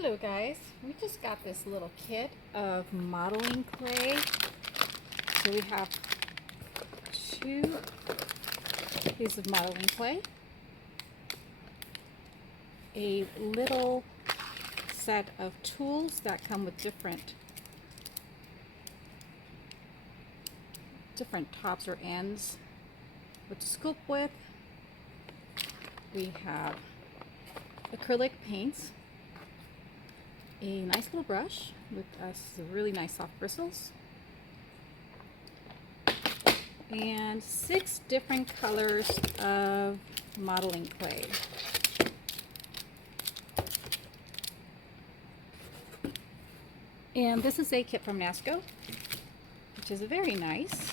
Hello guys, we just got this little kit of modeling clay. So we have 2 pieces of modeling clay, a little set of tools that come with different tops or ends what to sculpt with. We have acrylic paints, a nice little brush with really nice soft bristles, and 6 different colors of modeling clay. And this is a kit from NASCO, which is very nice.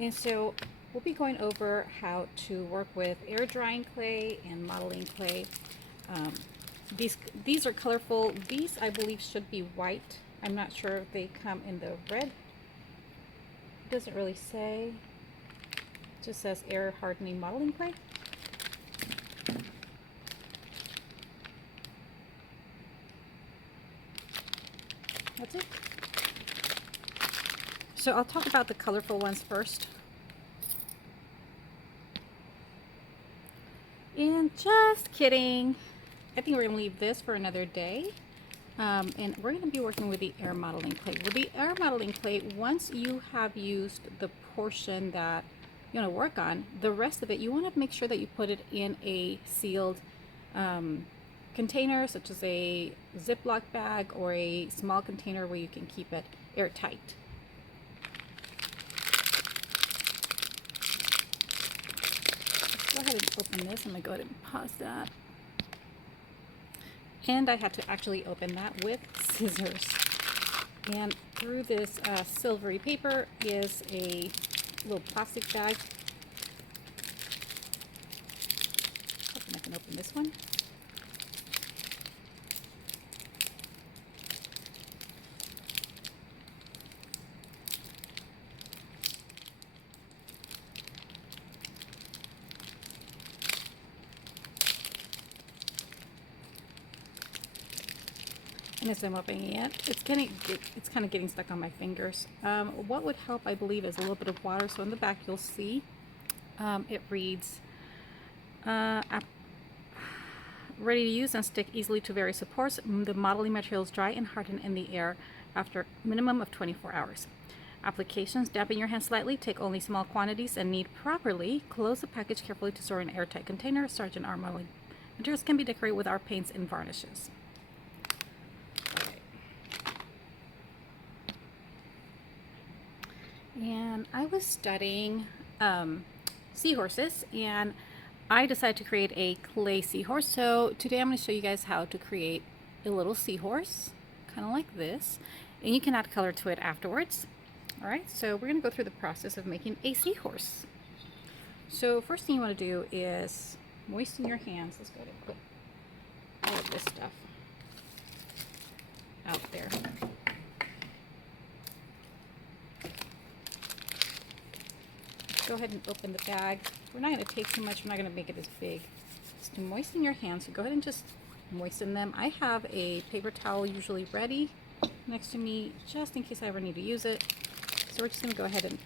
And so we'll be going over how to work with air drying clay and modeling clay. These are colorful. These, I believe, should be white. I'm not sure if they come in the red. It doesn't really say. It just says air hardening modeling clay. That's it. So I'll talk about the colorful ones first. And just kidding. I think we're going to leave this for another day. And we're going to be working with the air modeling clay. With the air modeling clay, once you have used the portion that you want to work on, the rest of it, you want to make sure that you put it in a sealed container, such as a Ziploc bag or a small container where you can keep it airtight. Let's go ahead and open this. I'm going to go ahead and pause that. And I had to actually open that with scissors. And through this silvery paper is a little plastic bag. Hoping I can open this one. And as I'm opening it, it's kind of getting stuck on my fingers. What would help, I believe, is a little bit of water. So in the back, you'll see it reads, ready to use and stick easily to various supports. The modeling materials dry and harden in the air after minimum of 24 hours. Applications: dampen your hands slightly, take only small quantities, and knead properly. Close the package carefully to store in an airtight container. Sargent our modeling materials can be decorated with our paints and varnishes. And I was studying seahorses, and I decided to create a clay seahorse. So today I'm going to show you guys how to create a little seahorse, kind of like this, and you can add color to it afterwards. Alright, so we're going to go through the process of making a seahorse. So first thing you want to do is moisten your hands. Let's go ahead and put all of this stuff out there. Go ahead and open the bag. We're not going to take too much. We're not going to make it as big. Just to moisten your hands, so go ahead and just moisten them. I have a paper towel usually ready next to me just in case I ever need to use it. So we're just going to go ahead and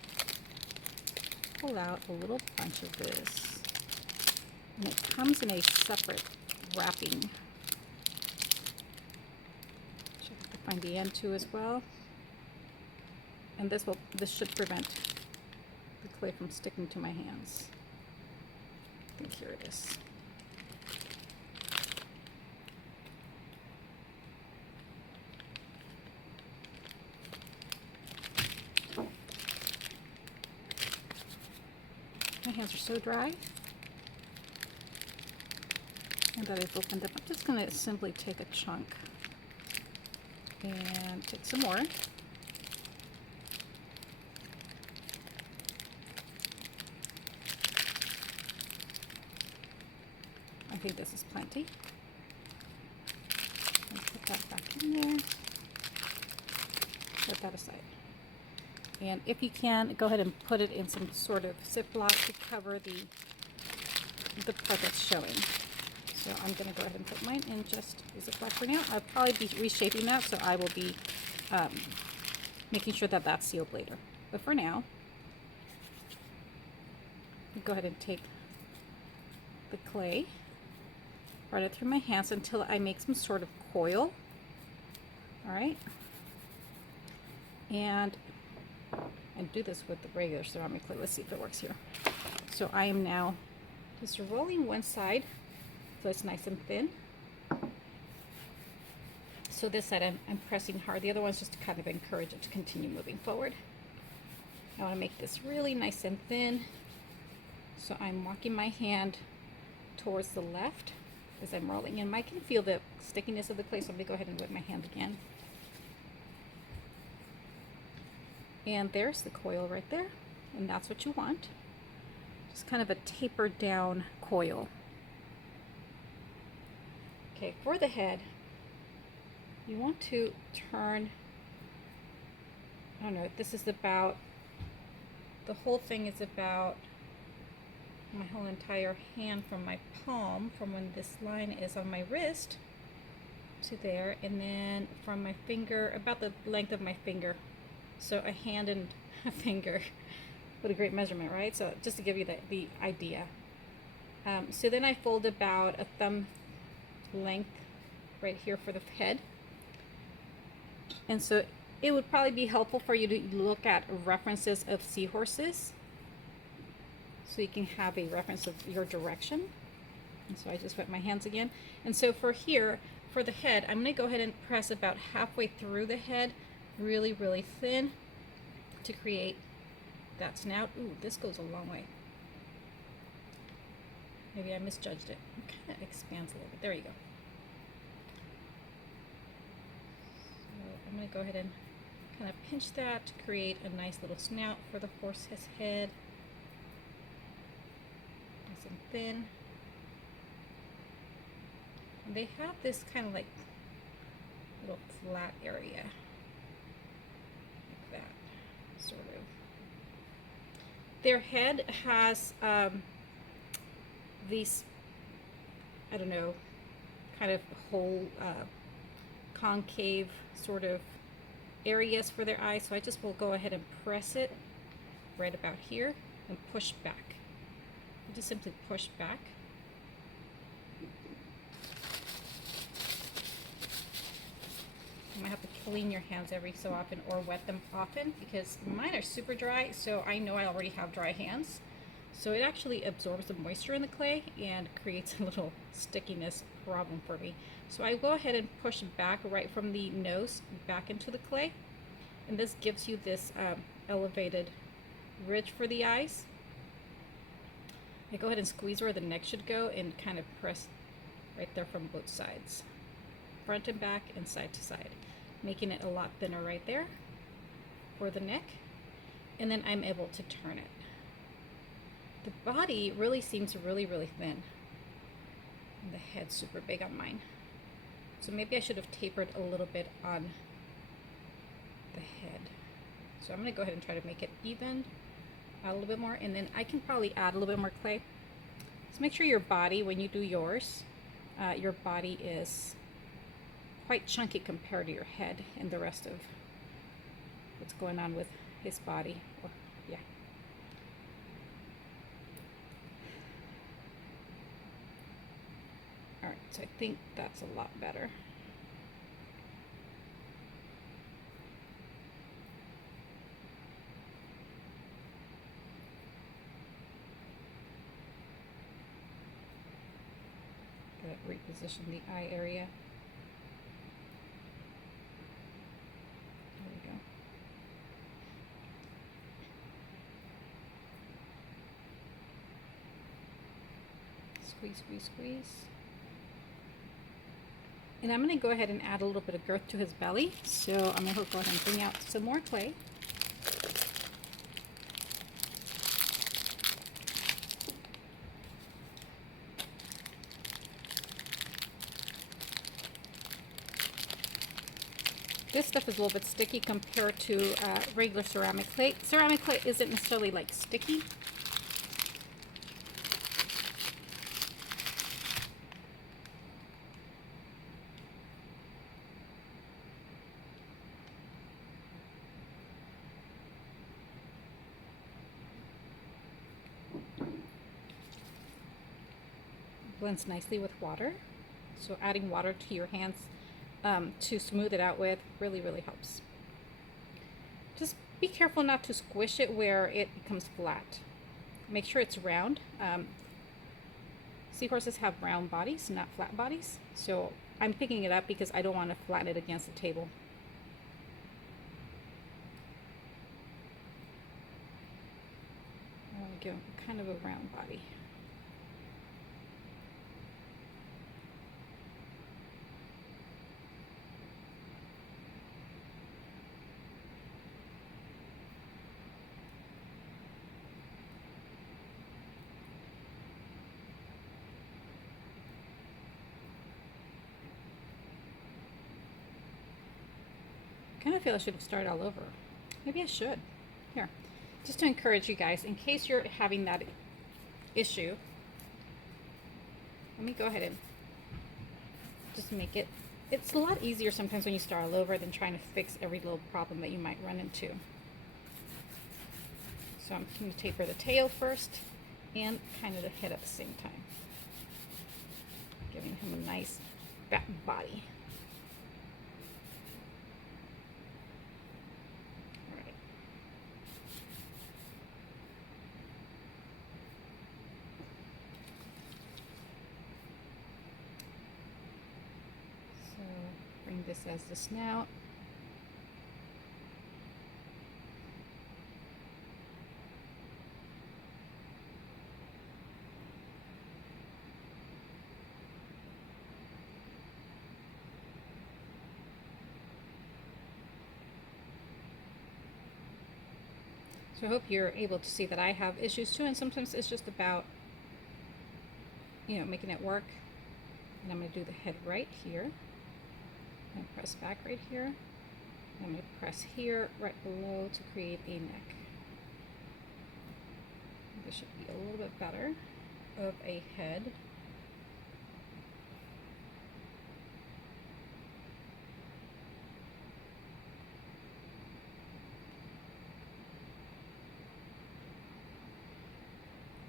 pull out a little bunch of this. And it comes in a separate wrapping. Check if I can find the end too as well. And this should prevent the clay from sticking to my hands. I think here it is. My hands are so dry and that I've opened up. I'm just going to simply take a chunk and take some more. I think this is plenty. Let's put that back in there. Set that aside. And if you can, go ahead and put it in some sort of Ziploc to cover the part that's showing. So I'm going to go ahead and put mine in just a Ziploc for now. I'll probably be reshaping that, so I will be making sure that that's sealed later. But for now, go ahead and take the clay, run it through my hands until I make some sort of coil. All right. And do this with the regular ceramic clay. Let's see if it works here. So I am now just rolling one side so it's nice and thin. So this side I'm pressing hard. The other one's just to kind of encourage it to continue moving forward. I want to make this really nice and thin. So I'm walking my hand towards the left as I'm rolling in. I can feel the stickiness of the clay, so I'm going to go ahead and wet my hand again. And there's the coil right there, and that's what you want. Just kind of a tapered down coil. Okay, for the head, you want to turn, I don't know, this is about, the whole thing is about my whole entire hand from my palm, from when this line is on my wrist to there, and then from my finger, about the length of my finger. So a hand and a finger. What a great measurement, right? So just to give you the idea. So then I fold about a thumb length right here for the head. And so it would probably be helpful for you to look at references of seahorses, so you can have a reference of your direction. And so I just wet my hands again. And so for here, for the head, I'm going to go ahead and press about halfway through the head, really, really thin, to create that snout. Ooh, this goes a long way. Maybe I misjudged it. It kind of expands a little bit. There you go. So I'm going to go ahead and kind of pinch that to create a nice little snout for the horse's head. Nice and thin. And they have this kind of like little flat area. Like that, sort of. Their head has these, I don't know, kind of whole concave sort of areas for their eyes. So I just will go ahead and press it right about here and push back. I just simply push back. You might have to clean your hands every so often or wet them often, because mine are super dry, so I know I already have dry hands. So it actually absorbs the moisture in the clay and creates a little stickiness problem for me. So I go ahead and push back right from the nose back into the clay, and this gives you this elevated ridge for the eyes. I go ahead and squeeze where the neck should go and kind of press right there from both sides, front and back and side to side, making it a lot thinner right there for the neck. And then I'm able to turn it. The body really seems really, really thin. And the head's super big on mine. So maybe I should have tapered a little bit on the head. So I'm going to go ahead and try to make it even a little bit more, and then I can probably add a little bit more clay. So make sure your body, when you do yours, your body is quite chunky compared to your head and the rest of what's going on with his body. Yeah. All right, so I think that's a lot better. Gotta reposition the eye area. There we go. Squeeze, squeeze, squeeze. And I'm going to go ahead and add a little bit of girth to his belly. So I'm going to go ahead and bring out some more clay. This stuff is a little bit sticky compared to regular ceramic clay. Ceramic clay isn't necessarily like sticky. blends nicely with water. So adding water to your hands to smooth it out with really, really helps. Just be careful not to squish it where it becomes flat. Make sure it's round. Seahorses have round bodies, not flat bodies. So I'm picking it up because I don't want to flatten it against the table. I want to give them kind of a round body. I kind of feel I should have started all over. Maybe I should. Here, just to encourage you guys, in case you're having that issue, let me go ahead and just make it. It's a lot easier sometimes when you start all over than trying to fix every little problem that you might run into. So I'm going to taper the tail first and kind of the head at the same time, giving him a nice back body. Bring this as the snout. So I hope you're able to see that I have issues too, and sometimes it's just about, making it work. And I'm going to do the head right here. I'm going to press back right here. I'm going to press here right below to create a neck. This should be a little bit better of a head.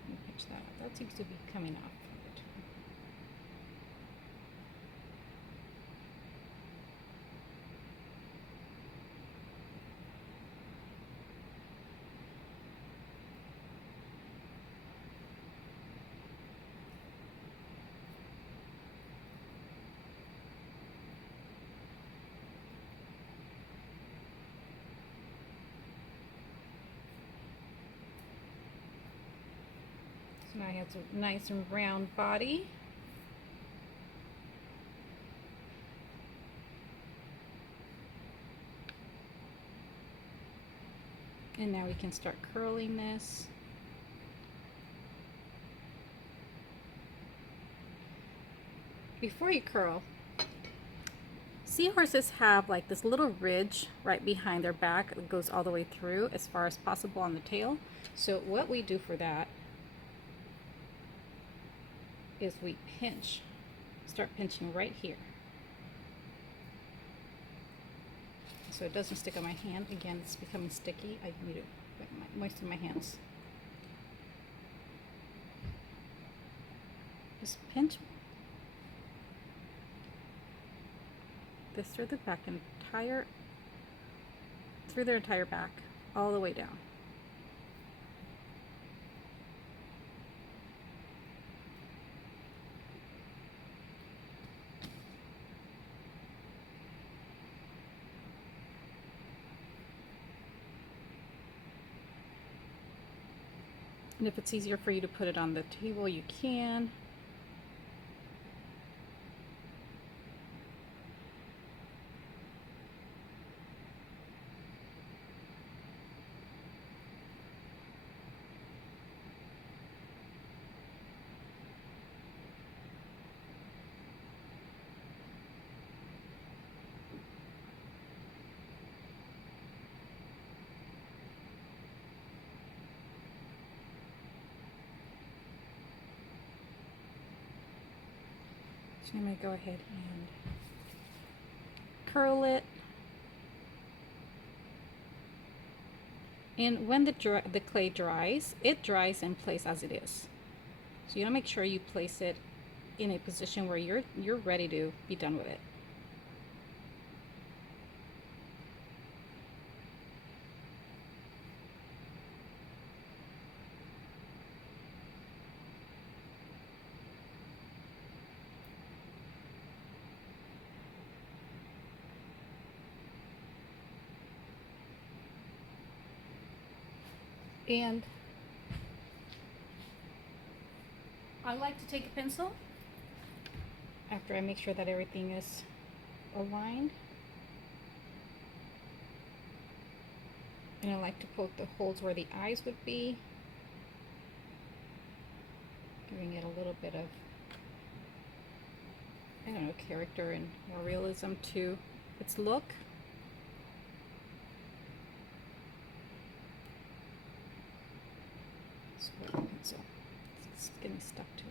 Let me pitch that up. That seems to be coming off. So now he has a nice and round body. And now we can start curling this. Before you curl, seahorses have like this little ridge right behind their back that goes all the way through as far as possible on the tail. So what we do for that is we start pinching right here. So it doesn't stick on my hand. Again, it's becoming sticky. I need to moisten my hands. Just pinch this through the back, through their entire back, all the way down. And if it's easier for you to put it on the table, you can. So I'm going to go ahead and curl it. And when the clay dries, it dries in place as it is. So you want to make sure you place it in a position where you're ready to be done with it. And I like to take a pencil after I make sure that everything is aligned. And I like to poke the holes where the eyes would be, giving it a little bit of, I don't know, character and more realism to its look. So pencil, it's getting stuck to it.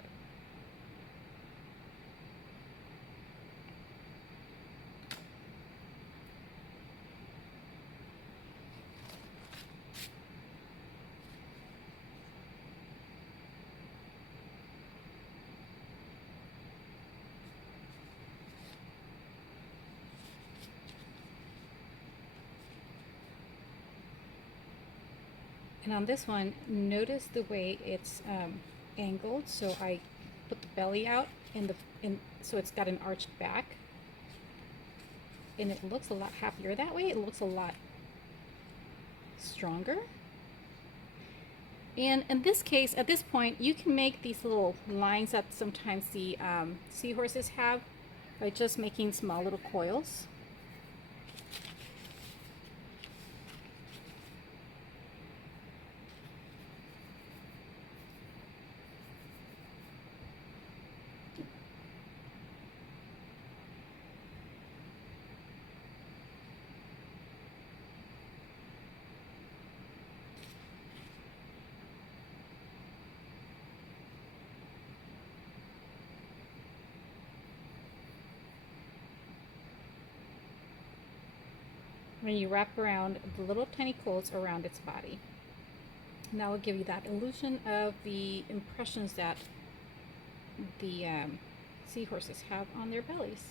And on this one, notice the way it's angled. So I put the belly out so it's got an arched back, and it looks a lot happier that way. It looks a lot stronger. And in this case, at this point, you can make these little lines that sometimes the seahorses have by just making small little coils. When you wrap around the little tiny coils around its body. And that will give you that illusion of the impressions that the seahorses have on their bellies.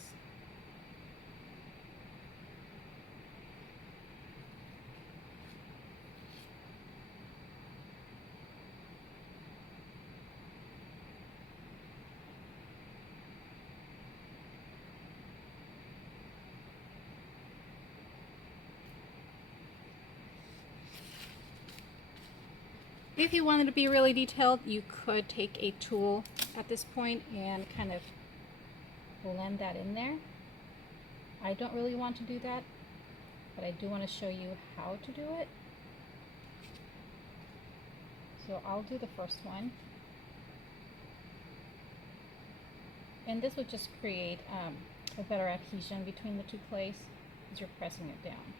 If you wanted to be really detailed, you could take a tool at this point and kind of blend that in there. I don't really want to do that, but I do want to show you how to do it. So I'll do the first one. And this would just create a better adhesion between the two clays as you're pressing it down.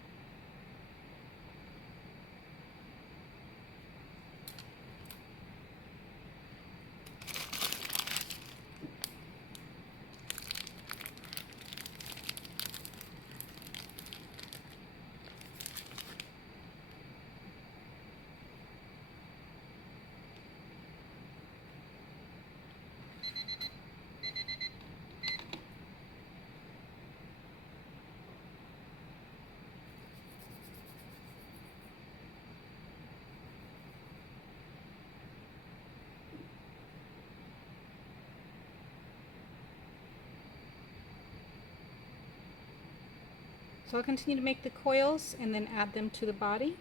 So I'll continue to make the coils and then add them to the body.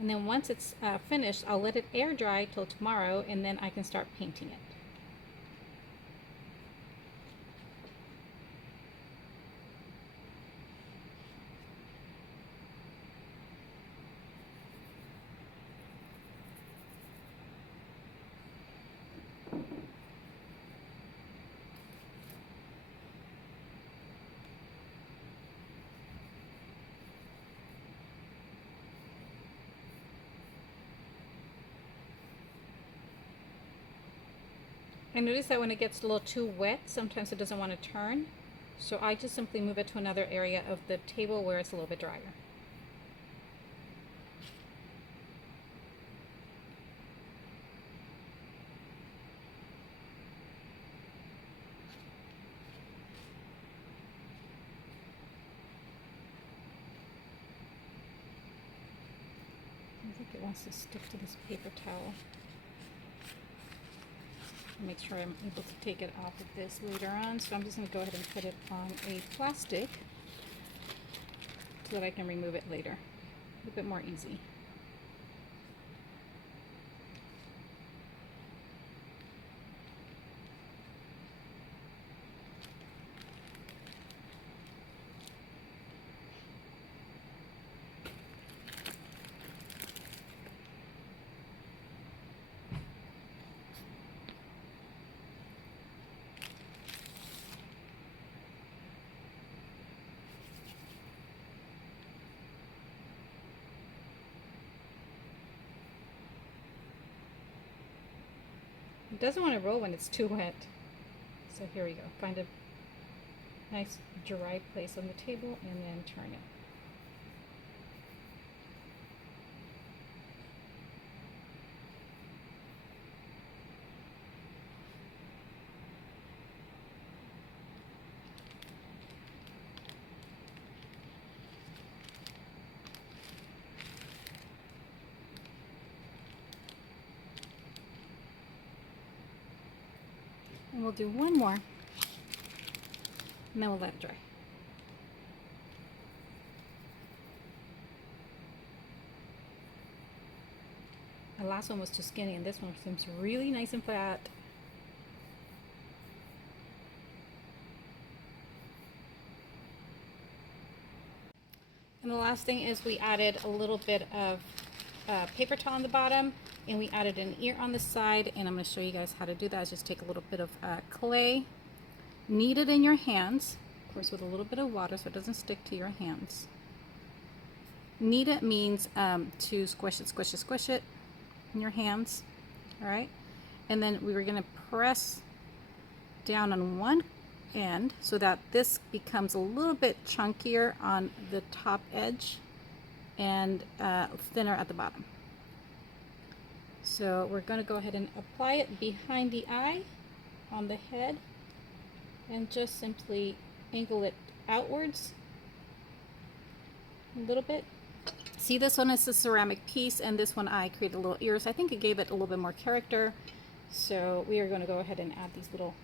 And then once it's finished, I'll let it air dry till tomorrow, and then I can start painting it. I notice that when it gets a little too wet, sometimes it doesn't want to turn. So I just simply move it to another area of the table where it's a little bit drier. wants to stick to this paper towel. Make sure I'm able to take it off of this later on. So I'm just going to go ahead and put it on a plastic so that I can remove it later. A bit more easy. It doesn't want to roll when it's too wet. So here we go. Find a nice dry place on the table and then turn it. And we'll do one more, and then we'll let it dry. The last one was too skinny, and this one seems really nice and flat. And the last thing is we added a little bit of paper towel on the bottom, and we added an ear on the side, and I'm going to show you guys how to do that. Just take a little bit of clay, knead it in your hands, of course with a little bit of water so it doesn't stick to your hands. Knead it means to squish it in your hands, all right? And then we were going to press down on one end so that this becomes a little bit chunkier on the top edge and thinner at the bottom. So we're going to go ahead and apply it behind the eye on the head and just simply angle it outwards a little bit. See, this one is a ceramic piece, and this one I created little ears. I think it gave it a little bit more character. So we are going to go ahead and add these little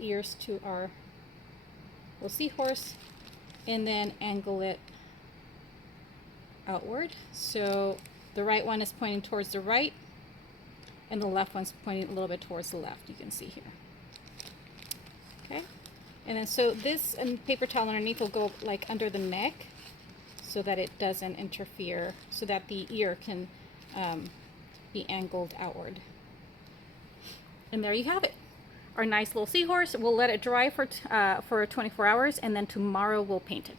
ears to our little seahorse and then angle it outward. So the right one is pointing towards the right and the left one's pointing a little bit towards the left, you can see here. Okay, and then so this and paper towel underneath will go like under the neck so that it doesn't interfere, so that the ear can be angled outward. And there you have it, our nice little seahorse. We'll let it dry for 24 hours, and then tomorrow we'll paint it.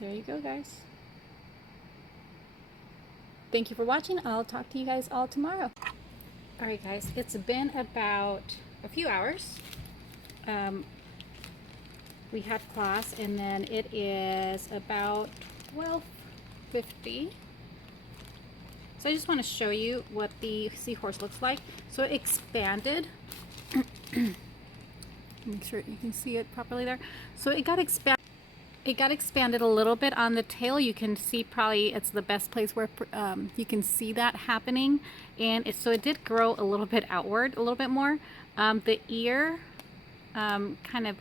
There you go, guys. Thank you for watching. I'll talk to you guys all tomorrow. All right, guys, it's been about a few hours. We had class, and then it is about 12:50. So I just want to show you what the seahorse looks like. So it expanded. Make sure you can see it properly there. So it got expanded. It got expanded a little bit on the tail. You can see, probably it's the best place where you can see that happening. And so it did grow a little bit outward, a little bit more. The ear kind of,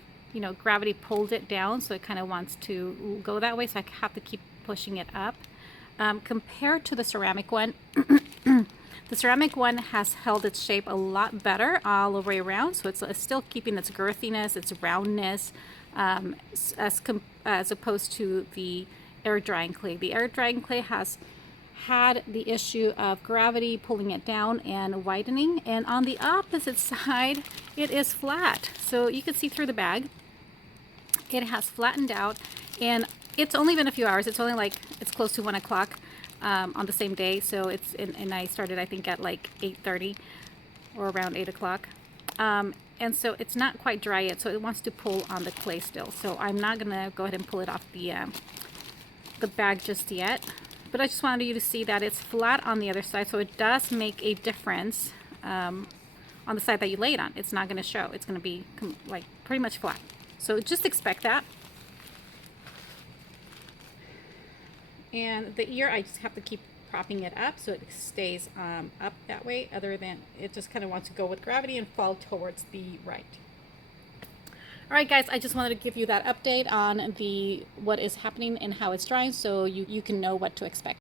gravity pulled it down, so it kind of wants to go that way. So I have to keep pushing it up. Compared to the ceramic one, the ceramic one has held its shape a lot better all the way around. So it's still keeping its girthiness, its roundness, as opposed to the air drying clay. The air drying clay has had the issue of gravity pulling it down and widening, and on the opposite side it is flat. So you can see through the bag, it has flattened out, and it's only been a few hours. It's only like, it's close to 1 o'clock on the same day. So it's, and I started I think at like 8:30 or around 8 o'clock. And so it's not quite dry yet, so it wants to pull on the clay still. So I'm not gonna go ahead and pull it off the bag just yet. But I just wanted you to see that it's flat on the other side, so it does make a difference on the side that you lay it on. It's not gonna show. It's gonna be like pretty much flat. So just expect that. And the ear, I just have to keep propping it up so it stays up that way. Other than it just kind of wants to go with gravity and fall towards the right. All right, guys, I just wanted to give you that update on what is happening and how it's drying so you can know what to expect.